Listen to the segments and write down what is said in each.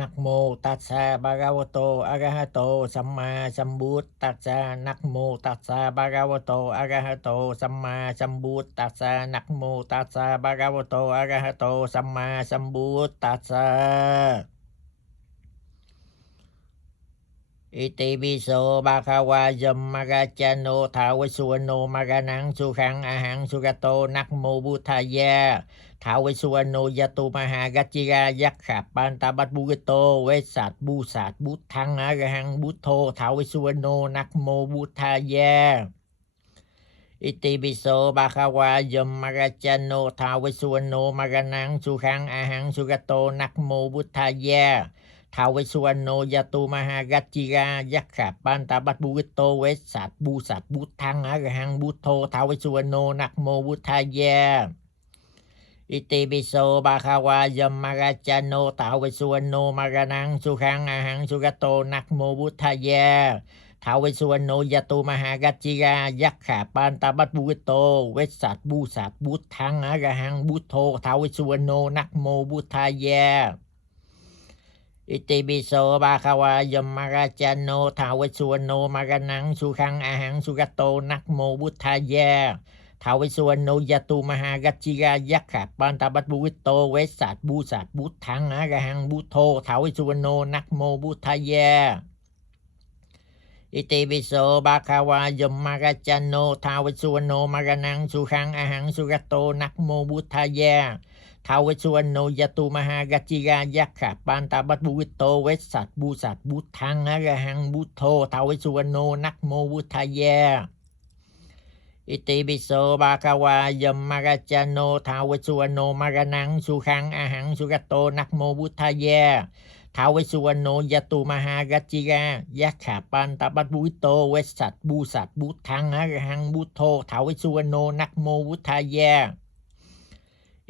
นะโมตัสสะภะคะวะโตอะระหะโตสัมมาสัมพุทธัสสะนะโมตัสสะภะคะวะโตอะระหะโตสัมมาสัมพุทธัสสะนะโมตัสสะภะคะวะโตอะระหะโตสัมมาสัมพุทธัสสะอิติปิโสภะคะวะยัมมะกัจจโนทาวิสุวโนมะกะนังสุขังอะหังสุกโตนะโมพุทธายะทาวิสุวโนยตุมหากัจจิกายักขะปันตบัตบุกโตเวสสัตบูสัตบุตทังอะระหังบุตโธทาวิสุวโนนะโมพุทธายะอิติปิโสภะคะวะยัมมะกัจจโนทาวิสุวโนมะกะนังสุขังอะหังสุกโตนะโมพุทธายะท้าวเวสสุวรรณโนยตุมหากัจจิกายักขะปันตบัตบุริโตเวสสัตบูสัตบุตทังอะระหังบุตโธท้าวเวสสุวรรณโนนะโมพุทธายะอิติปิโสภะคะวะยัมมะกัจจโนท้าวเวสสุวรรณโนมะกะนังสุขังอะหังสุกโตนะโมพุทธายะท้าวเวสสุวรรณโนยตุมหากัจจิกายักขะปันตบัตบุริโตเวสสัตบูสัตบุตทังอะระหังบุตโธท้าวเวสสุวรรณโนนะโมพุทธายะอิติปิโสภะคะวะยัมมะกัจจโนทาวิสุวรรณโนมะกะนังสุขังอะหังสุกโตนะโมพุทธายะทาวิสุวรรณโนยตุมหากัจจิกายักขะปันตบัตบุริโตเวสสัตบูสัตบุตทังอะระหังบุตโธทาวิสุวรรณโนนะโมพุทธายะอิติปิโสภะคะวะยัมมะกัจจโนทาวิสุวรรณโนมะกะนังสุขังอะหังสุกโตนะโมพุทธายะท้าวเวสสุวรรณโนยตุมหากัจจิกายักขะปันตบัตบุริโตเวสสัตบูสัตบุตทังอะระหังบุตโธท้าวเวสสุวรรณโนนะโมพุทธายะอิติปิโสภะคะวะยัมมะกัจจโนทาวิสุวรรณโนมะกะนังสุขังอะหังสุกโตนะโมพุทธายะท้าวเวสสุวรรณโนยตุมหากัจจิกายักขะปันตบัตบุริโตเวสสัตบูสัตบุตทังอะระหังบุตโธท้าวเวสสุวรรณโนนะโมพุทธายะ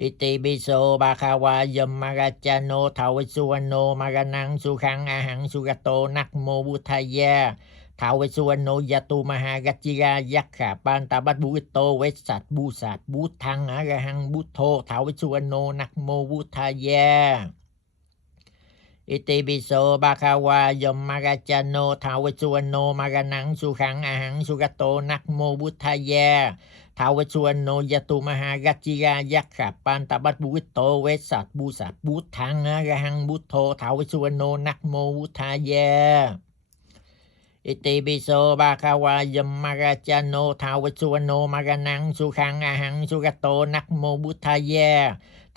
อิติปิโสภะคะวะยัมมะกัจจโนทาวิสุวรรณโนมะกะนังสุขังอะหังสุกโตนะโมพุทธายะท้าวเวสสุวรรณโนยตุมหากัจจิกายักขะปันตบัตบุริโตเวสสัตบูสัตบุตทังอะระหังบุตโธท้าวเวสสุวรรณโนนะโมพุทธายะอิติปิโสภะคะวะยัมมะกัจจโนทาวิสุวรรณโนมะกะนังสุขังอะหังสุกโตนะโมพุทธายะท้าวเวสสุวรรณโนยตุมหากัจจิกายักขะปันตบัตบุริโตเวสสัตบูสัตบุตทังอะระหังบุตโธท้าวเวสสุวรรณโนนะโมพุทธายะอิติปิโสภะคะวะยัมมะกัจจโนทาวิสุวรรณโนมะกะนังสุขังอะหังสุกโตนะโมพุทธายะ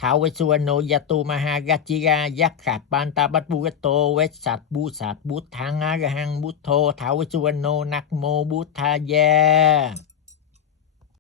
ท้าวเวสสุวรรณโนยตุมหากัจจิกายักขะปันตบัตบุริโตเวสสัตบูสัตบุตทังอะระหังบุตโธท้าวเวสสุวรรณโนนะโมพุทธายะ